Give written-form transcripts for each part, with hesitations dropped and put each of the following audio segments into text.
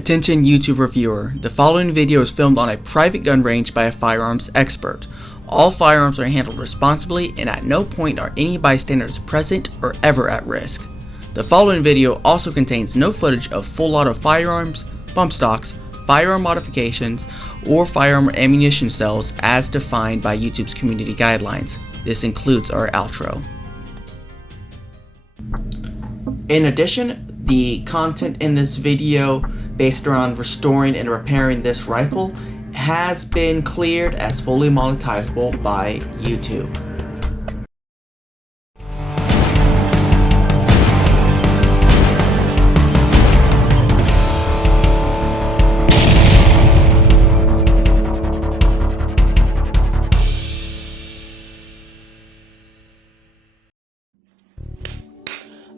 Attention YouTube reviewer, the following video is filmed on a private gun range by a firearms expert. All firearms are handled responsibly and at no point are any bystanders present or ever at risk. The following video also contains no footage of full auto firearms, bump stocks, firearm modifications, or firearm ammunition cells as defined by YouTube's community guidelines. This includes our outro. In addition, the content in this video based around restoring and repairing this rifle has been cleared as fully monetizable by YouTube.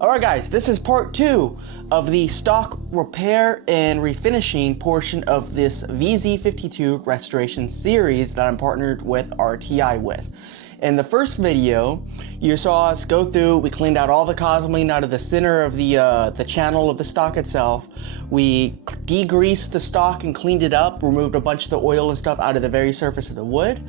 Alright guys, this is part 2 of the stock repair and refinishing portion of this VZ-52 restoration series that I'm partnered with RTI with. In the first video, you saw us go through, we cleaned out all the cosmeline out of the center of the channel of the stock itself. We degreased the stock and cleaned it up, removed a bunch of the oil and stuff out of the very surface of the wood.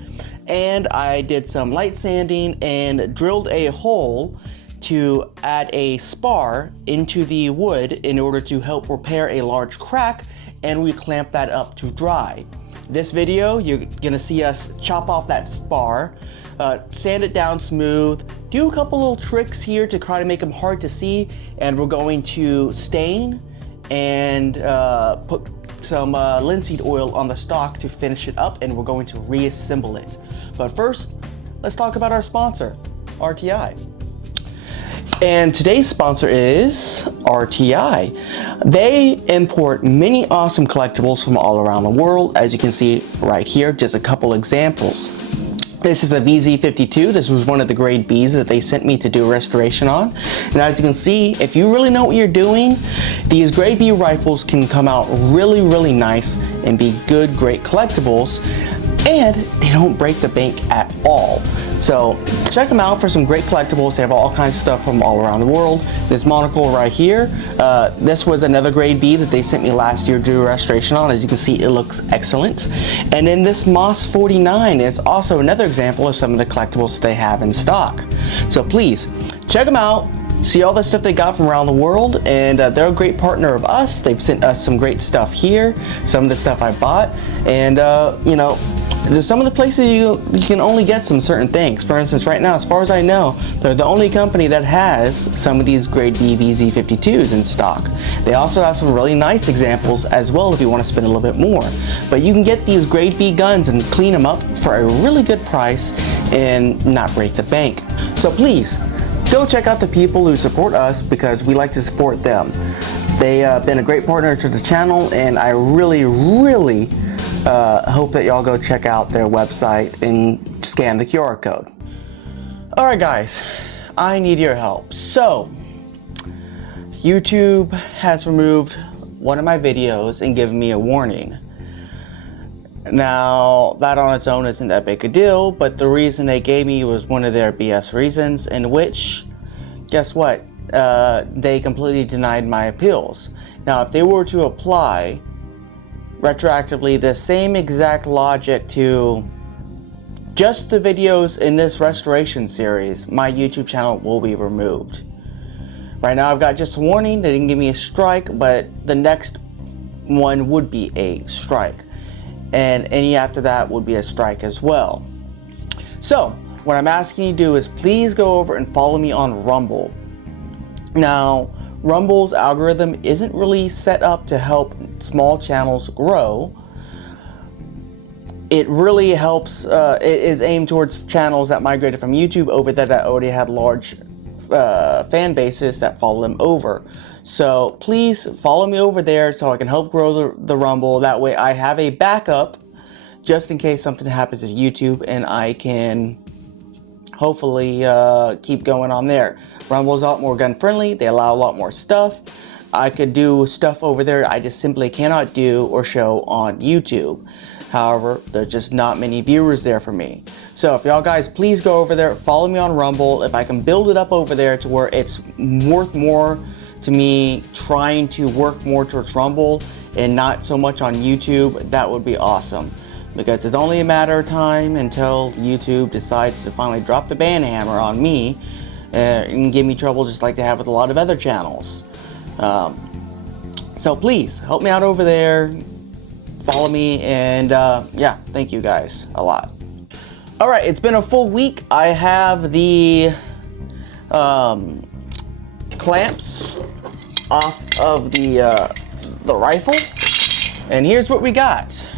And I did some light sanding and drilled a hole to add a spar into the wood in order to help repair a large crack, and we clamp that up to dry. This video, you're gonna see us chop off that spar, sand it down smooth, do a couple little tricks here to try to make them hard to see, and we're going to stain and put some linseed oil on the stock to finish it up, and we're going to reassemble it. But first, let's talk about our sponsor, RTI. And today's sponsor is RTI. They import many awesome collectibles from all around the world, as you can see right here, just a couple examples. This is a VZ-52. This was one of the grade Bs that they sent me to do a restoration on. And as you can see, if you really know what you're doing, these grade B rifles can come out really nice and be good, great collectibles. And they don't break the bank at all. So check them out for some great collectibles. They have all kinds of stuff from all around the world. This monocle right here, this was another grade B that they sent me last year to do a restoration on. As you can see, it looks excellent. And then this Moss 49 is also another example of some of the collectibles they have in stock. So please, check them out. See all the stuff they got from around the world, and they're a great partner of us. They've sent us some great stuff here, some of the stuff I bought, and you know, there's some of the places you can only get some certain things. For instance, right now, as far as I know, they're the only company that has some of these grade B VZ-52s in stock. They also have some really nice examples as well if you want to spend a little bit more. But you can get these grade B guns and clean them up for a really good price and not break the bank. So please, go check out the people who support us, because we like to support them. They've been a great partner to the channel, and I really hope that y'all go check out their website and scan the QR code. Alright guys, I need your help. So, YouTube has removed one of my videos and given me a warning. Now, that on its own isn't that big a deal, but the reason they gave me was one of their BS reasons, in which, guess what? They completely denied my appeals. Now, if they were to apply retroactively the same exact logic to just the videos in this restoration series, my YouTube channel will be removed. Right now I've got just a warning. They didn't give me a strike, but the next one would be a strike, and any after that would be a strike as well. So what I'm asking you to do is please go over and follow me on Rumble. Now, Rumble's algorithm isn't really set up to help small channels grow. It really helps, it is aimed towards channels that migrated from YouTube over that already had large fan bases that follow them over. So please follow me over there so I can help grow the Rumble. That way I have a backup just in case something happens to YouTube, and I can hopefully keep going on there. Rumble's a lot more gun friendly. They allow a lot more stuff. I could do stuff over there I just simply cannot do or show on YouTube. However, there's just not many viewers there for me. So if y'all guys please go over there, follow me on Rumble. If I can build it up over there to where it's worth more to me trying to work more towards Rumble and not so much on YouTube, that would be awesome. Because it's only a matter of time until YouTube decides to finally drop the ban hammer on me and give me trouble just like they have with a lot of other channels. So please, help me out over there, follow me, and yeah, thank you guys a lot. Alright, it's been a full week. I have the clamps off of the rifle, and here's what we got.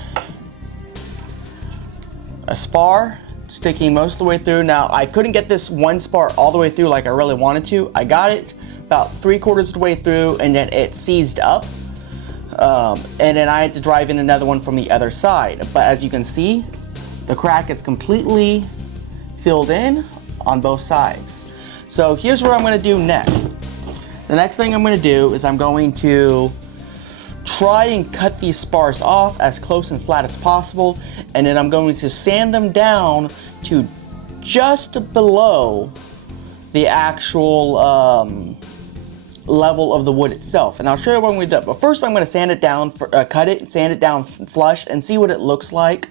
A spar sticking most of the way through. Now, I couldn't get this one spar all the way through like I really wanted to. I got it about 3/4 of the way through, and then it seized up. And then I had to drive in another one from the other side. But as you can see, the crack is completely filled in on both sides. So here's what I'm going to do next. The next thing I'm going to do is I'm going to try and cut these spars off as close and flat as possible, and then I'm going to sand them down to just below the actual level of the wood itself. And I'll show you what I'm going to do. But first I'm going to sand it down, cut it and sand it down flush and see what it looks like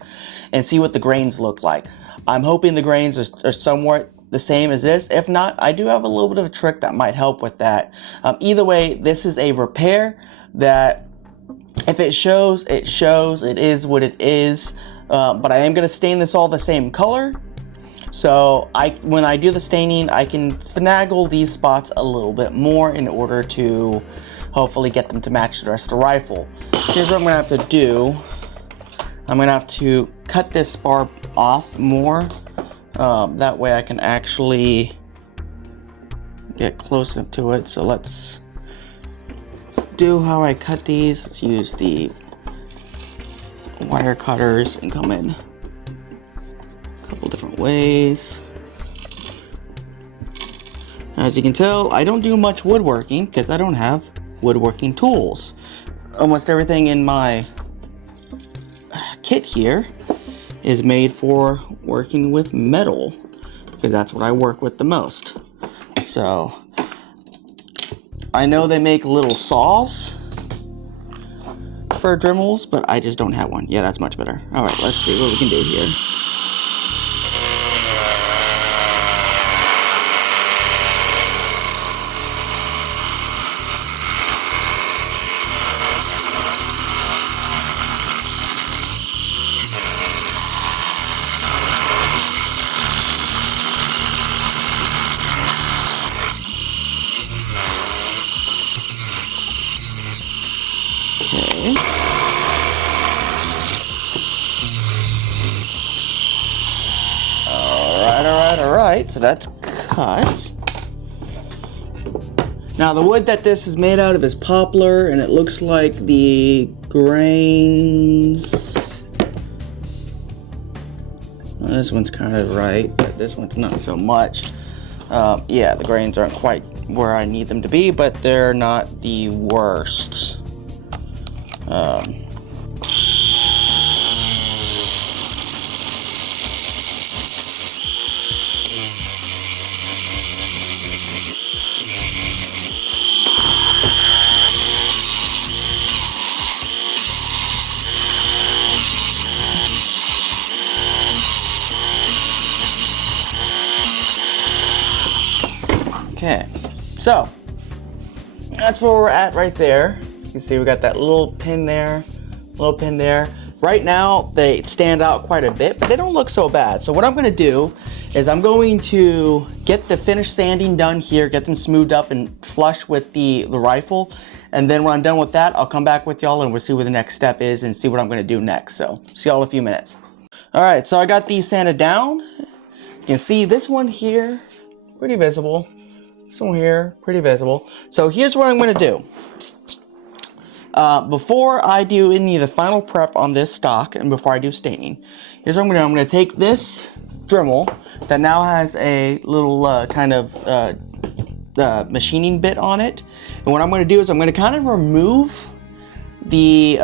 and see what the grains look like. I'm hoping the grains are somewhat the same as this. If not, I do have a little bit of a trick that might help with that. Either way, this is a repair that if it shows, it shows. It is what it is. But I am going to stain this all the same color. So when I do the staining, I can finagle these spots a little bit more in order to hopefully get them to match the rest of the rifle. Here's what I'm going to have to do. I'm going to have to cut this spar off more. That way I can actually get close enough to it. So let's do how I cut these. Let's use the wire cutters and come in a couple different ways. As you can tell, I don't do much woodworking because I don't have woodworking tools. Almost everything in my kit here is made for working with metal because that's what I work with the most. So I know they make little saws for Dremels, but I just don't have one. Yeah, that's much better. All right, let's see what we can do here. Okay. Alright, so that's cut. Now the wood that this is made out of is poplar, and it looks like the grains... Well, this one's kind of right, but this one's not so much. Yeah, the grains aren't quite where I need them to be, but they're not the worst. Okay, so that's where we're at right there. You can see we got that little pin there, Right now, they stand out quite a bit, but they don't look so bad. So what I'm gonna do is I'm going to get the finished sanding done here, get them smoothed up and flush with the rifle. And then when I'm done with that, I'll come back with y'all and we'll see what the next step is and see what I'm gonna do next. So see y'all in a few minutes. All right, so I got these sanded down. You can see this one here, pretty visible. This one here, pretty visible. So here's what I'm gonna do. Before I do any of the final prep on this stock and before I do staining, here's what I'm gonna do. I'm gonna take this Dremel that now has a little kind of machining bit on it. And what I'm gonna do is I'm gonna kind of remove the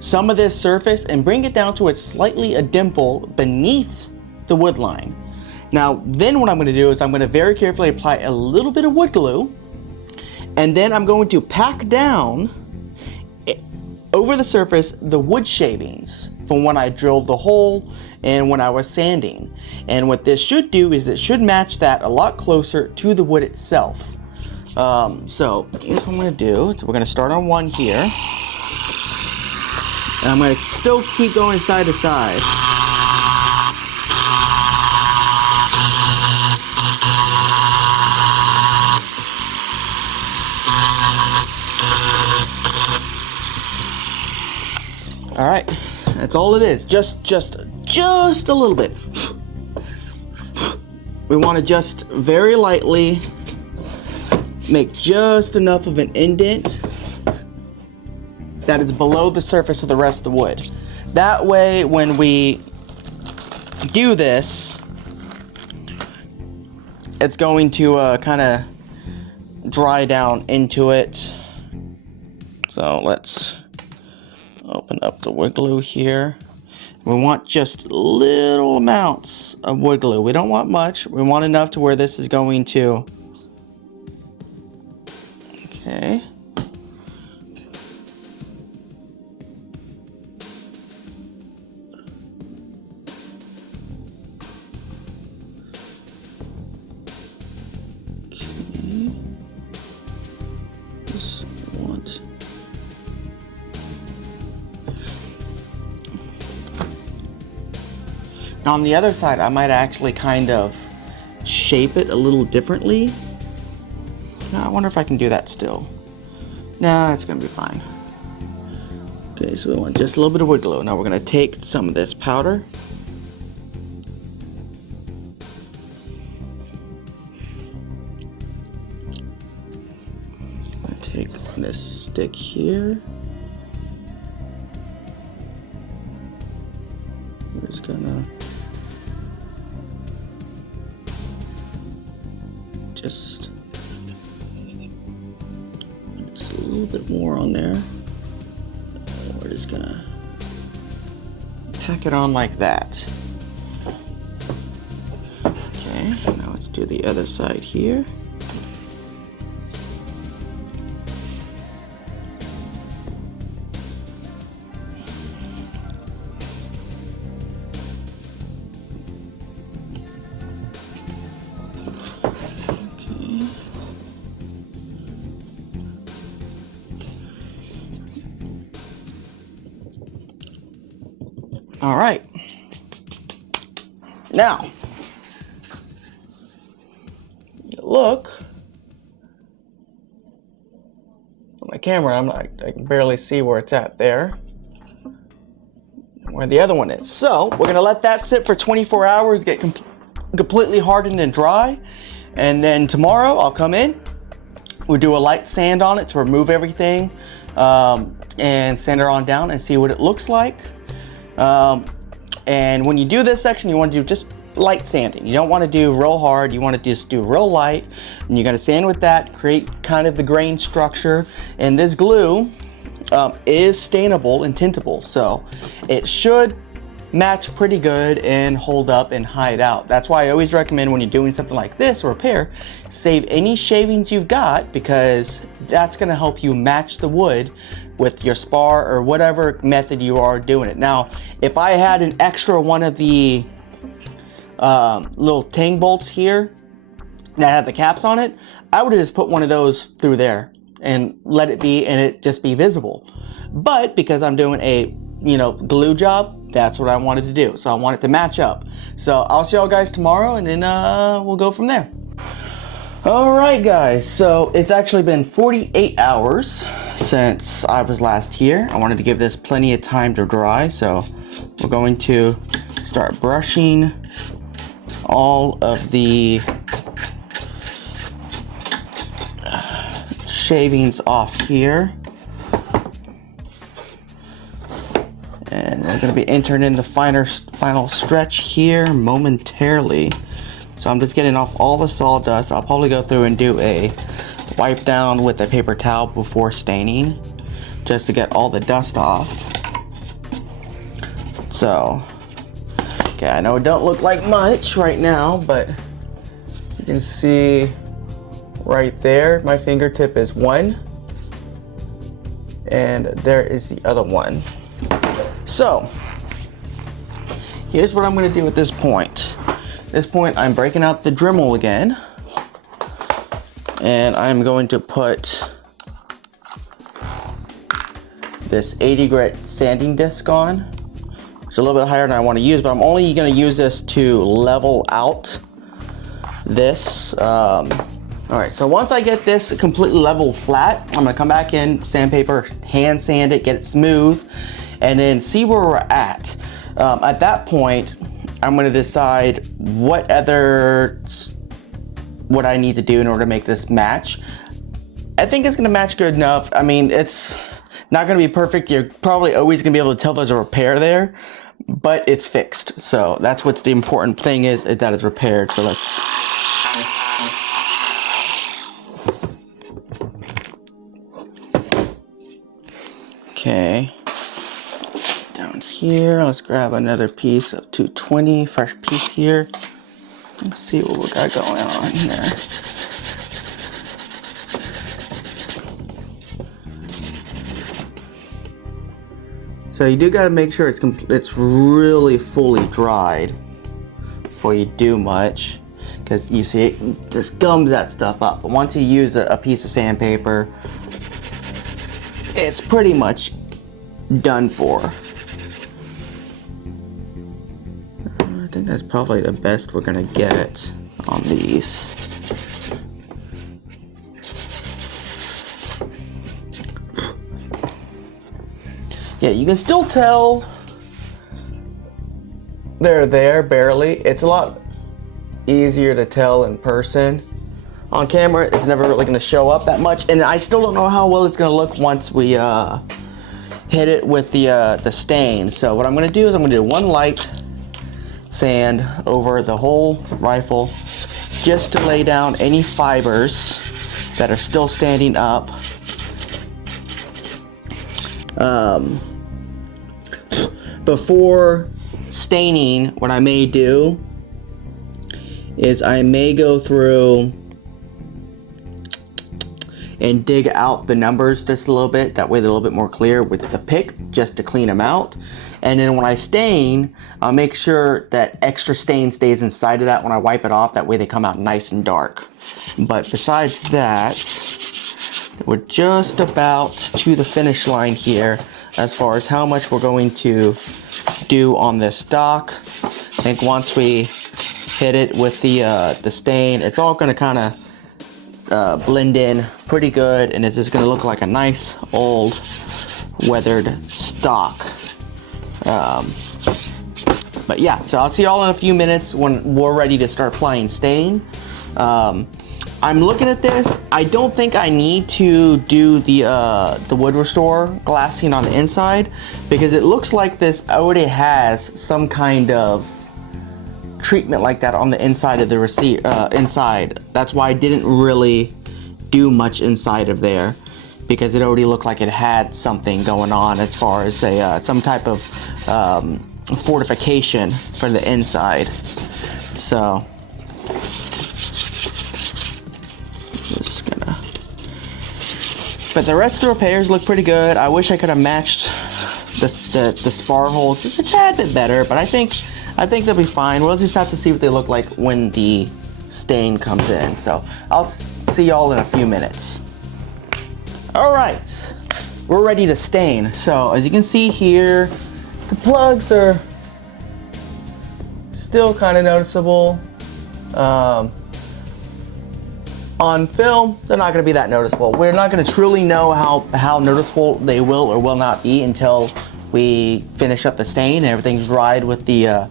some of this surface and bring it down to a slightly a dimple beneath the wood line. Now, then what I'm gonna do is I'm gonna very carefully apply a little bit of wood glue, And then I'm going to pack down over the surface the wood shavings from when I drilled the hole and when I was sanding. And what this should do is it should match that a lot closer to the wood itself. So here's what I'm going to do. So we're going to start on one here. And I'm going to still keep going side to side. All right, that's all it is. Just a little bit. We want to just very lightly make just enough of an indent that is below the surface of the rest of the wood. That way, when we do this, it's going to kind of dry down into it. So let's open up the wood glue here. We want just little amounts of wood glue. We don't want much. We want enough to where this is going to. Okay. Just want. Now on the other side, I might actually kind of shape it a little differently. Now I wonder if I can do that still. Nah, it's gonna be fine. Okay, so we want just a little bit of wood glue. Now we're gonna take some of this powder. I'm gonna take this stick here. We're just gonna just a little bit more on there. We're just gonna pack it on like that. Okay, now let's do the other side here. All right. Now, you look on my camera. I can barely see where it's at there, where the other one is. So we're gonna let that sit for 24 hours, get completely hardened and dry, and then tomorrow I'll come in. We'll do a light sand on it to remove everything, and sand it on down and see what it looks like. And when you do this section, you want to do just light sanding. You don't want to do real hard. You want to just do real light. And you're going to sand with that, create kind of the grain structure. And this glue is stainable and tintable, so it should match pretty good and hold up and hide out. That's why I always recommend when you're doing something like this, a repair, save any shavings you've got, because that's going to help you match the wood with your spar or whatever method you are doing it. Now, if I had an extra one of the little tang bolts here that had the caps on it, I would have just put one of those through there and let it be, and it just be visible. But because I'm doing a glue job, that's what I wanted to do. So I want it to match up. So I'll see y'all guys tomorrow, and then we'll go from there. All right, guys, so it's actually been 48 hours since I was last here. I wanted to give this plenty of time to dry, so we're going to start brushing all of the shavings off here. And we're going to be entering in the final stretch here momentarily. So I'm just getting off all the sawdust. I'll probably go through and do a wipe down with a paper towel before staining, just to get all the dust off. So, okay, I know it don't look like much right now, but you can see right there. My fingertip is one, and there is the other one. So here's what I'm going to do at this point. At this point, I'm breaking out the Dremel again, and I'm going to put this 80 grit sanding disc on. It's a little bit higher than I want to use, but I'm only going to use this to level out this. Alright, so once I get this completely level flat, I'm going to come back in, sandpaper, hand sand it, get it smooth, and then see where we're at. At that point, I'm going to decide what I need to do in order to make this match. I think it's going to match good enough. I mean, it's not going to be perfect. You're probably always going to be able to tell there's a repair there, but it's fixed. So that's what's the important thing is that it's repaired. So let's... Okay, down here, let's grab another piece of 220, fresh piece here. Let's see what we got going on here. So you do got to make sure it's really fully dried before you do much, because you see it just gums that stuff up. But once you use a piece of sandpaper, it's pretty much done for. I think that's probably the best we're gonna get on these. Yeah, you can still tell they're there barely. It's a lot easier to tell in person. On camera, it's never really going to show up that much, and I still don't know how well it's going to look once we hit it with the stain. So what I'm going to do is I'm going to do one light sand over the whole rifle, just to lay down any fibers that are still standing up. Before staining, what I may do is I may go through and dig out the numbers just a little bit. That way they're a little bit more clear with the pick, just to clean them out. And then when I stain, I'll make sure that extra stain stays inside of that when I wipe it off. That way they come out nice and dark. But besides that, we're just about to the finish line here as far as how much we're going to do on this stock. I think once we hit it with the stain, it's all going to kind of blend in pretty good, and it's just going to look like a nice old weathered stock. But yeah, so I'll see y'all in a few minutes when we're ready to start applying stain. I'm looking at this. I don't think I need to do the wood restore glassing on the inside, because it looks like this already has some kind of treatment like that on the inside of the inside. That's why I didn't really do much inside of there, because it already looked like it had something going on as far as some type of fortification for the inside. So just gonna, but the rest of the repairs look pretty good. I wish I could have matched the spar holes just a tad bit better, but I think they'll be fine. We'll just have to see what they look like when the stain comes in. So I'll see y'all in a few minutes. All right, we're ready to stain. So as you can see here, the plugs are still kind of noticeable. On film, they're not going to be that noticeable. We're not going to truly know how noticeable they will or will not be until we finish up the stain and everything's dried with the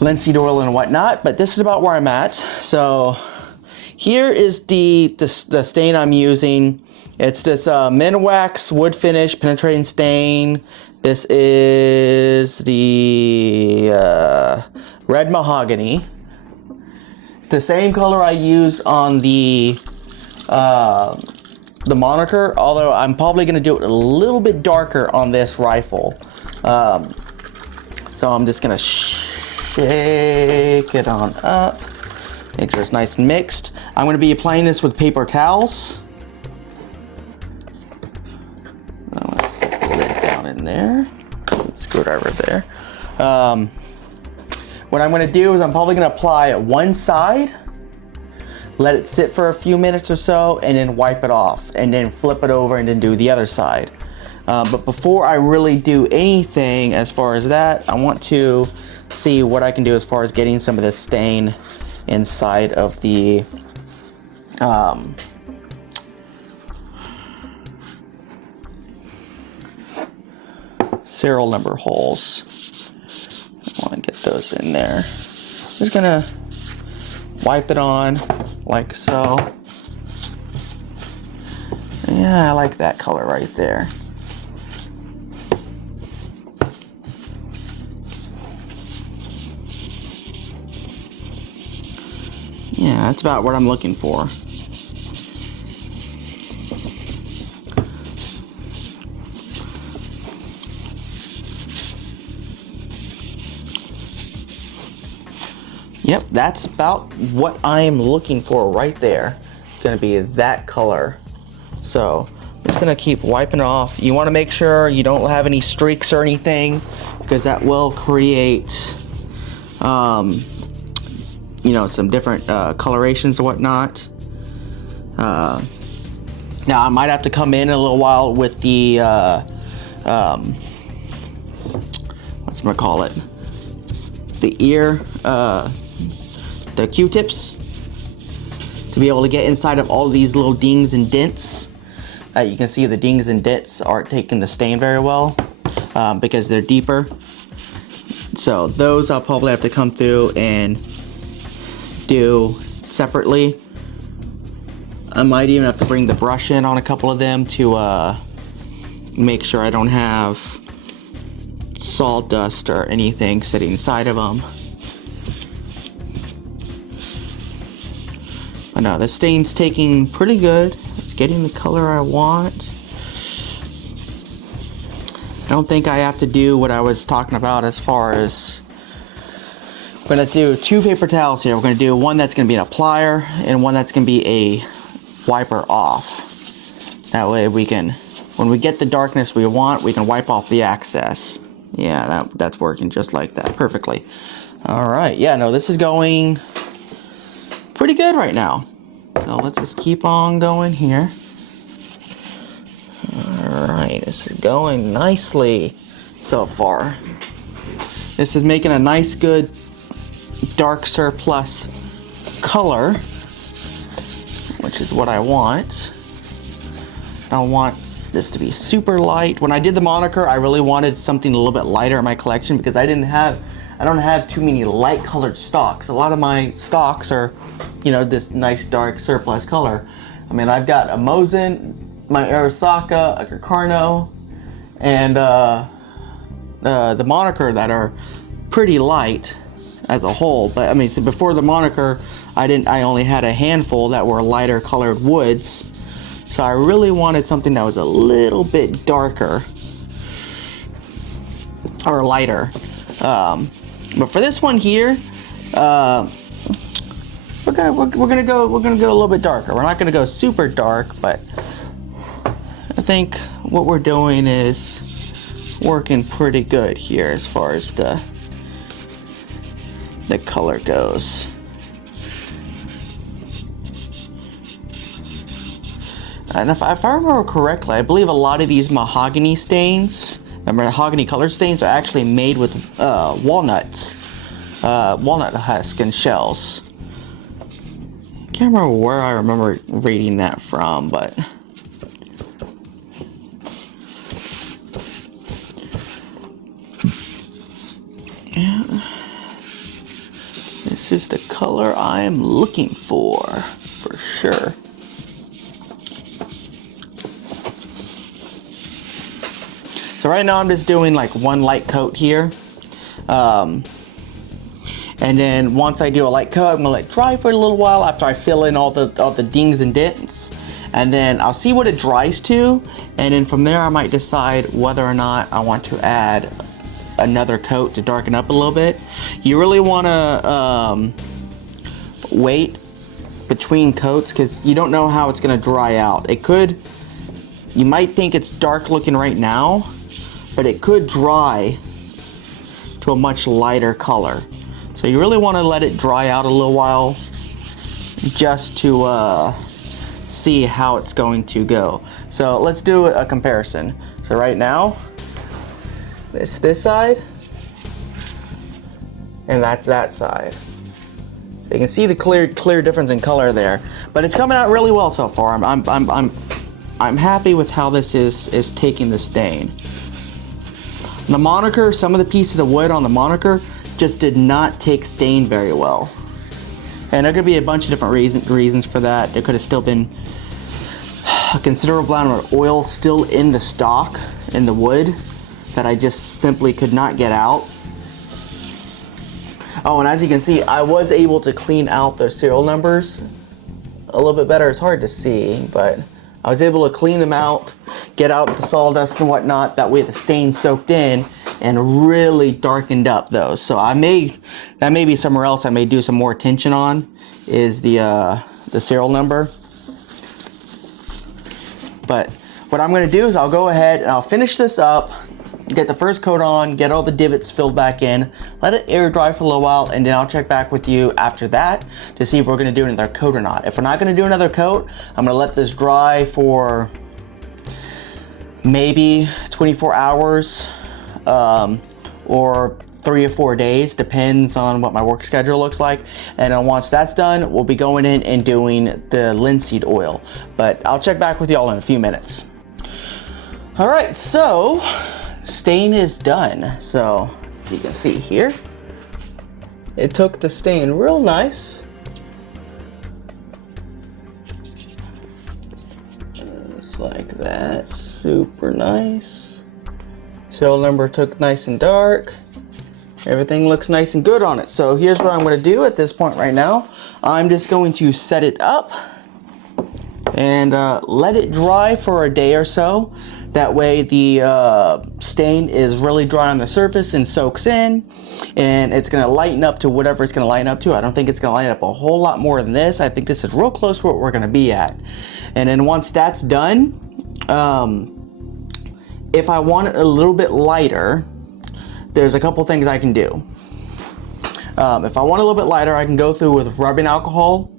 linseed oil and whatnot. But this is about where I'm at. So here is the stain I'm using. It's this Minwax wood finish penetrating stain. This is the red mahogany. The same color I used on the monitor, although I'm probably going to do it a little bit darker on this rifle. So I'm just going to shake it on up, make sure it's nice and mixed. I'm going to be applying this with paper towels. Let's set the lid down in there. Screwdriver there. What I'm going to do is I'm probably going to apply one side, let it sit for a few minutes or so, and then wipe it off, and then flip it over and then do the other side. But before I really do anything as far as that, I want to see what I can do as far as getting some of the stain inside of the serial number holes. I want to get those in there. I'm just gonna wipe it on like so. Yeah, I like that color right there. Yeah, that's about what I'm looking for. Yep, that's about what I'm looking for right there. It's gonna be that color. So I'm just gonna keep wiping it off. You wanna make sure you don't have any streaks or anything, because that will create you know, some different colorations and whatnot. Now I might have to come in a little while with the whatchamacallit, the ear, the Q-tips, to be able to get inside of all of these little dings and dents. You can see the dings and dents aren't taking the stain very well because they're deeper. So those I'll probably have to come through and do separately. I might even have to bring the brush in on a couple of them to make sure I don't have sawdust or anything sitting inside of them. But no, the stain's taking pretty good. It's getting the color I want. I don't think I have to do what I was talking about as far as, we're gonna do 2 paper towels here. We're gonna do one that's gonna be an applier and one that's gonna be a wiper off. That way we can, when we get the darkness we want, we can wipe off the excess. Yeah, that's working just like that, perfectly. All right, yeah, no, this is going pretty good right now. So let's just keep on going here. All right, this is going nicely so far. This is making a nice, good dark surplus color, which is what I want. I don't want this to be super light. When I did the moniker, I really wanted something a little bit lighter in my collection because I don't have too many light colored stocks. A lot of my stocks are, you know, this nice dark surplus color. I mean, I've got a Mosin, my Arasaka, a Carcano, and the moniker that are pretty light as a whole. But I mean, so before the moniker, I only had a handful that were lighter colored woods. So I really wanted something that was a little bit darker or lighter. But for this one here, we're gonna go a little bit darker. We're not gonna go super dark, but I think what we're doing is working pretty good here as far as the color goes. And if I remember correctly, I believe a lot of these mahogany stains, mahogany color stains, are actually made with walnuts, walnut husk and shells. Can't remember where I remember reading that from, but yeah, this is the color I'm looking for sure. So right now I'm just doing like one light coat here. And then once I do a light coat, I'm gonna let it dry for a little while after I fill in all the dings and dents. And then I'll see what it dries to. And then from there I might decide whether or not I want to add another coat to darken up a little bit. You really wanna wait between coats because you don't know how it's going to dry out. It could, you might think it's dark looking right now, but it could dry to a much lighter color. So you really want to let it dry out a little while just to see how it's going to go. So let's do a comparison. So right now, this side, and that's that side. You can see the clear difference in color there, but it's coming out really well so far. I'm happy with how this is taking the stain. The moniker, some of the pieces of wood on the moniker just did not take stain very well, and there could be a bunch of different reasons for that. There could have still been a considerable amount of oil still in the stock in the wood that I just simply could not get out. Oh, and as you can see, I was able to clean out the serial numbers a little bit better. It's hard to see, but I was able to clean them out, get out the sawdust and whatnot. That way the stain soaked in and really darkened up those. So that may be somewhere else I may do some more attention on, is the serial number. But what I'm gonna do is I'll go ahead and I'll finish this up, get the first coat on, get all the divots filled back in, let it air dry for a little while, and then I'll check back with you after that to see if we're gonna do another coat or not. If we're not gonna do another coat, I'm gonna let this dry for maybe 24 hours or 3 or 4 days, depends on what my work schedule looks like. And then once that's done, we'll be going in and doing the linseed oil. But I'll check back with y'all in a few minutes. All right, so stain is done. So as you can see here, it took the stain real nice. Just like that, super nice. Serial number took nice and dark. Everything looks nice and good on it. So here's what I'm going to do at this point right now. I'm just going to set it up and let it dry for a day or so. That way the stain is really dry on the surface and soaks in, and it's going to lighten up to whatever it's going to lighten up to. I don't think it's going to lighten up a whole lot more than this. I think this is real close to what we're going to be at. And then once that's done, if I want it a little bit lighter, there's a couple things I can do. If I want a little bit lighter, I can go through with rubbing alcohol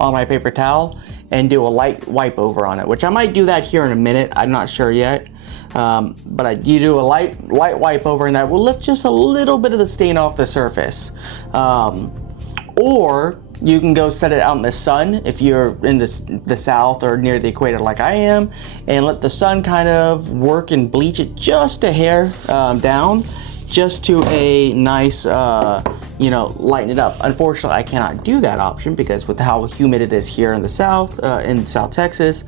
on my paper towel and do a light wipe over on it, which I might do that here in a minute. I'm not sure yet. But you do a light wipe over, and that will lift just a little bit of the stain off the surface. Or you can go set it out in the sun if you're in the south or near the equator like I am, and let the sun kind of work and bleach it just a hair down, just to a nice, lighten it up. Unfortunately, I cannot do that option because with how humid it is here in the south, in South Texas,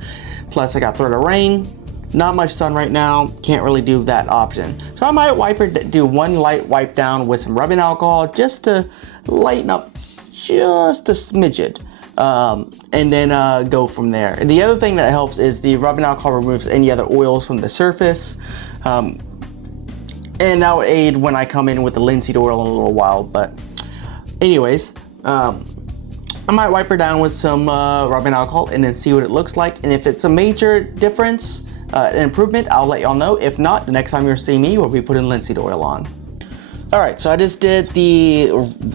plus I got threat of rain, not much sun right now, can't really do that option. So I might do one light wipe down with some rubbing alcohol just to lighten up just a smidget. And then go from there. And the other thing that helps is the rubbing alcohol removes any other oils from the surface. And that will aid when I come in with the linseed oil in a little while. But anyways, I might wipe her down with some rubbing alcohol and then see what it looks like. And if it's a major difference, an improvement, I'll let y'all know. If not, the next time you'll see me, we'll be putting linseed oil on. All right, so I just did the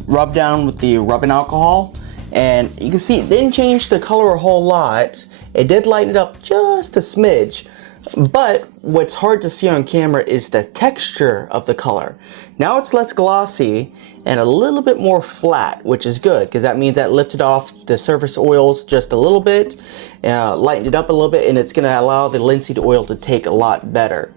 rub down with the rubbing alcohol, and you can see it didn't change the color a whole lot. It did lighten it up just a smidge. But what's hard to see on camera is the texture of the color. Now it's less glossy and a little bit more flat, which is good because that means that lifted off the surface oils just a little bit, lightened it up a little bit, and it's going to allow the linseed oil to take a lot better.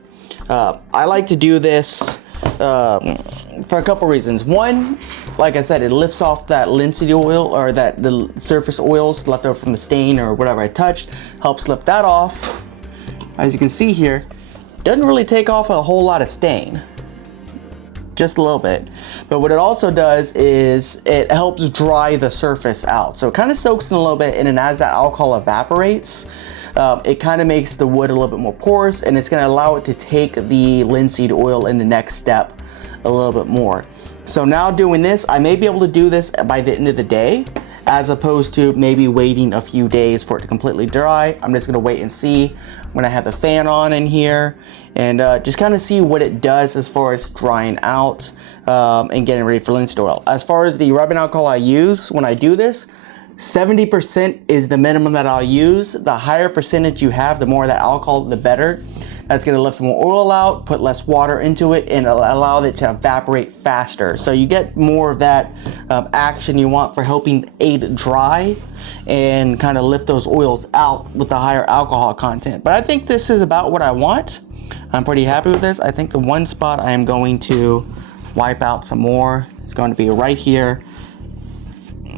I like to do this for a couple reasons. One, like I said, it lifts off that linseed oil, or the surface oils left over from the stain or whatever I touched, helps lift that off. As you can see here, doesn't really take off a whole lot of stain, just a little bit. But what it also does is it helps dry the surface out. So it kind of soaks in a little bit, and then as that alcohol evaporates, it kind of makes the wood a little bit more porous, and it's going to allow it to take the linseed oil in the next step a little bit more. So now doing this, I may be able to do this by the end of the day. as opposed to maybe waiting a few days for it to completely dry. I'm just gonna wait and see when I have the fan on in here, and just kind of see what it does as far as drying out and getting ready for linseed oil. As far as the rubbing alcohol I use when I do this, 70% is the minimum that I'll use. The higher percentage you have, the more of that alcohol, the better. That's gonna lift more oil out, put less water into it, and allow it to evaporate faster. So you get more of that action you want for helping aid dry and kind of lift those oils out with the higher alcohol content. But I think this is about what I want. I'm pretty happy with this. I think the one spot I am going to wipe out some more is going to be right here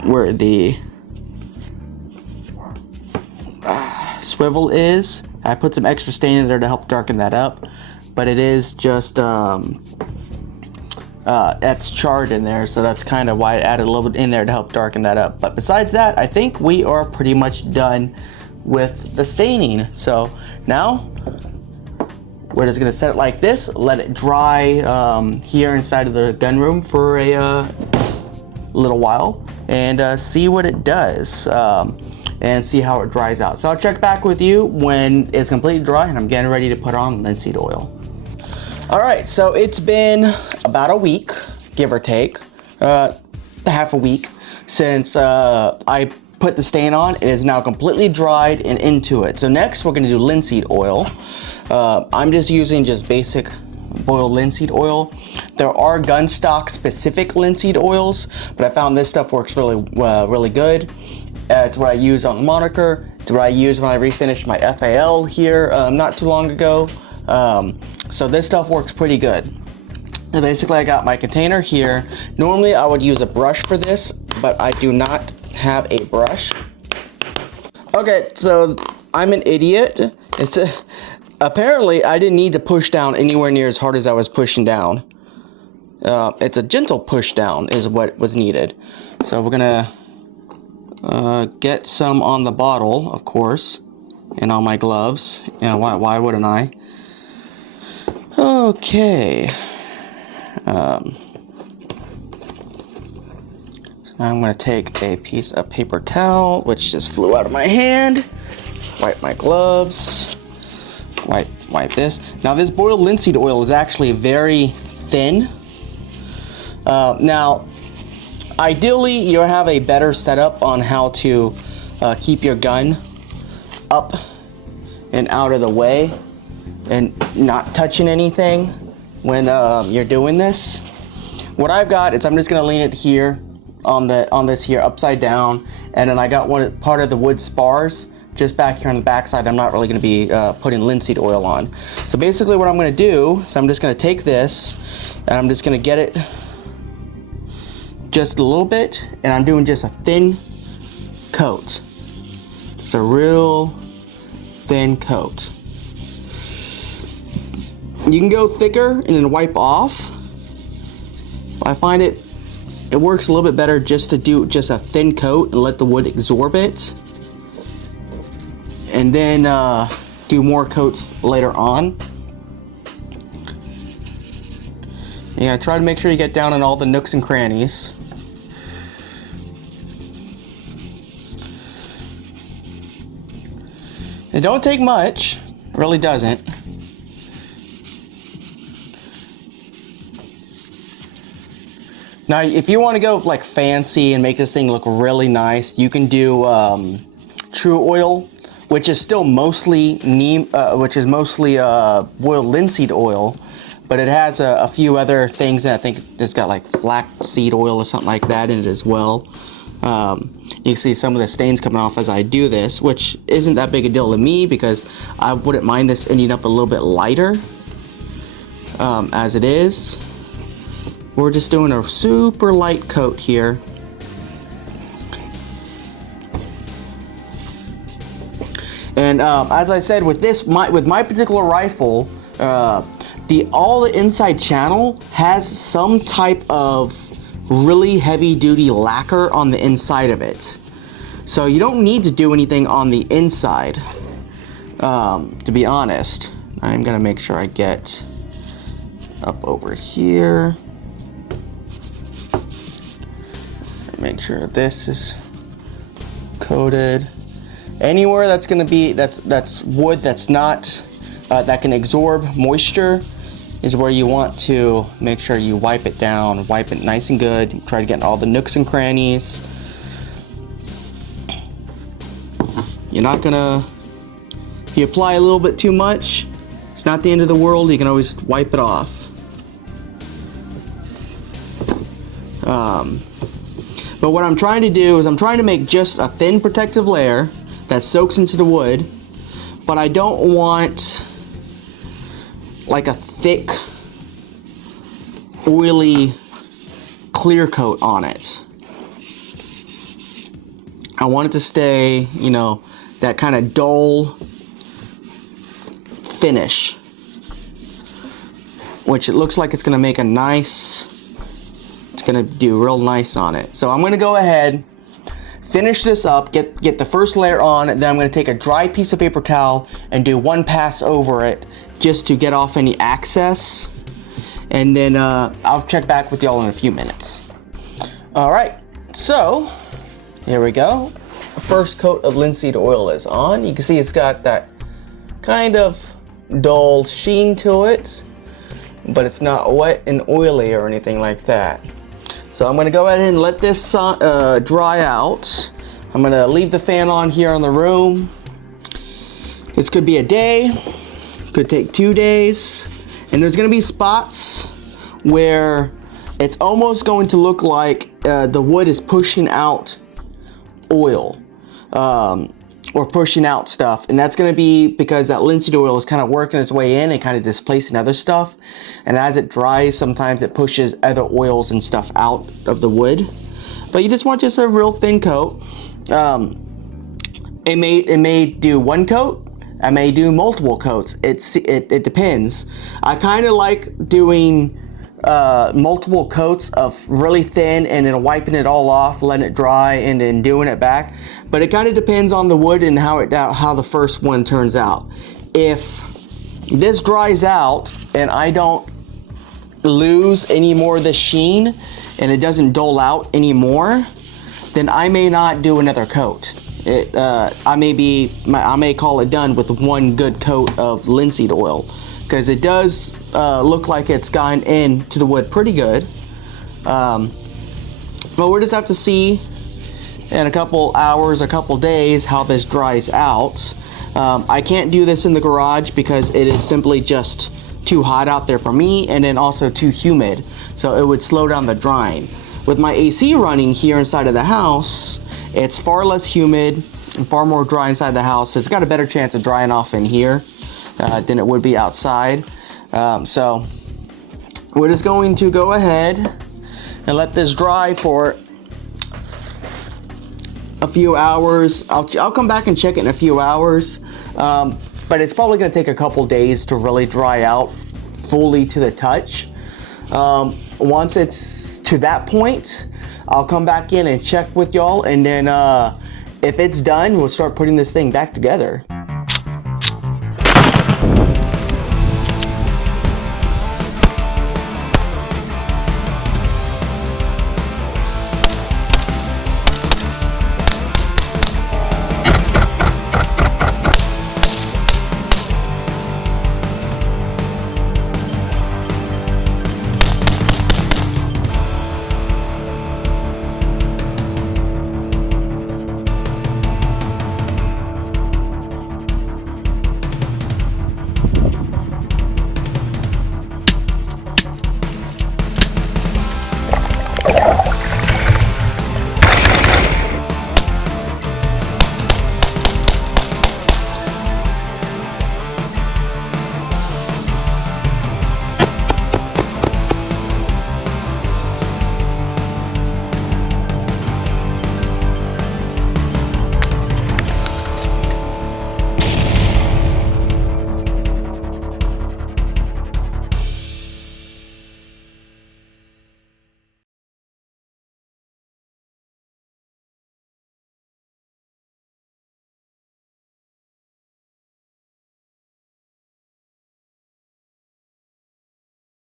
where the swivel is. I put some extra stain in there to help darken that up, but it is just that's charred in there, so that's kind of why I added a little bit in there to help darken that up. But besides that, I think we are pretty much done with the staining. So now we're just gonna set it like this, let it dry here inside of the gun room for a little while, and see what it does. And see how it dries out. So I'll check back with you when it's completely dry and I'm getting ready to put on linseed oil. All right, so it's been about a week, give or take, half a week, since I put the stain on. It is now completely dried and into it. So next we're gonna do linseed oil. I'm just using just basic boiled linseed oil. There are gun stock specific linseed oils, but I found this stuff works really good. It's what I use on the moniker. It's what I use when I refinished my FAL here not too long ago. So this stuff works pretty good. So basically I got my container here. Normally I would use a brush for this, but I do not have a brush. Okay, so I'm an idiot. Apparently I didn't need to push down anywhere near as hard as I was pushing down. It's a gentle push down is what was needed. So we're gonna get some on the bottle, of course, and on my gloves. Yeah, why wouldn't I? Okay. So now I'm going to take a piece of paper towel, which just flew out of my hand. Wipe my gloves. Wipe this. Now this boiled linseed oil is actually very thin. Now, ideally, you have a better setup on how to keep your gun up and out of the way and not touching anything when you're doing this. What I've got is I'm just gonna lean it here on this here upside down, and then I got part of the wood spars just back here on the back side. I'm not really gonna be putting linseed oil on. So basically what I'm gonna do is I'm just gonna take this and I'm just gonna get it just a little bit, and I'm doing just a thin coat. It's a real thin coat. You can go thicker and then wipe off. I find it works a little bit better just to do just a thin coat and let the wood absorb it, and then do more coats later on. Yeah, try to make sure you get down in all the nooks and crannies. It don't take much, it really doesn't. Now, if you want to go like fancy and make this thing look really nice, you can do True Oil, which is still mostly boiled linseed oil, but it has a few other things, and I think it's got like flaxseed oil or something like that in it as well. You can see some of the stains coming off as I do this, which isn't that big a deal to me because I wouldn't mind this ending up a little bit lighter as it is. We're just doing a super light coat here. And as I said, with my particular rifle, all the inside channel has some type of really heavy duty lacquer on the inside of it. So you don't need to do anything on the inside, to be honest. I'm gonna make sure I get up over here. Make sure this is coated. Anywhere that's gonna be, that's wood that's not, that can absorb moisture is where you want to make sure you wipe it down, wipe it nice and good. Try to get in all the nooks and crannies. You're not gonna, if you apply a little bit too much, it's not the end of the world. You can always wipe it off. But what I'm trying to do is I'm trying to make just a thin protective layer that soaks into the wood, but I don't want like a thick, oily clear coat on it. I want it to stay, you know, that kind of dull finish, which it looks like it's going to make a nice, it's going to do real nice on it. So I'm going to go ahead, finish this up, get the first layer on, and then I'm going to take a dry piece of paper towel and do one pass over it just to get off any excess, and then I'll check back with y'all in a few minutes. Alright, so here we go. The first coat of linseed oil is on. You can see it's got that kind of dull sheen to it, but it's not wet and oily or anything like that. So I'm going to go ahead and let this dry out. I'm going to leave the fan on here in the room. This could be a day, could take 2 days, and there's going to be spots where it's almost going to look like the wood is pushing out oil or pushing out stuff, and that's going to be because that linseed oil is kind of working its way in and kind of displacing other stuff, and as it dries sometimes it pushes other oils and stuff out of the wood. But you just want a real thin coat. It may do one coat, I may do multiple coats. It depends. I kind of like doing multiple coats of really thin and then wiping it all off, letting it dry, and then doing it back. But it kind of depends on the wood and how the first one turns out. If this dries out and I don't lose any more of the sheen and it doesn't dull out anymore, then I may not do another coat. I may call it done with one good coat of linseed oil, because it does look like it's gone into the wood pretty good. But we'll just have to see in a couple hours, a couple days, how this dries out. I can't do this in the garage because it is simply just too hot out there for me, and then also too humid, so it would slow down the drying. With my AC running here inside of the house, it's far less humid and far more dry inside the house, so it's got a better chance of drying off in here than it would be outside. So we're just going to go ahead and let this dry for a few hours. I'll come back and check it in a few hours, but it's probably going to take a couple days to really dry out fully to the touch. Once it's to that point, I'll come back in and check with y'all, and then if it's done, we'll start putting this thing back together.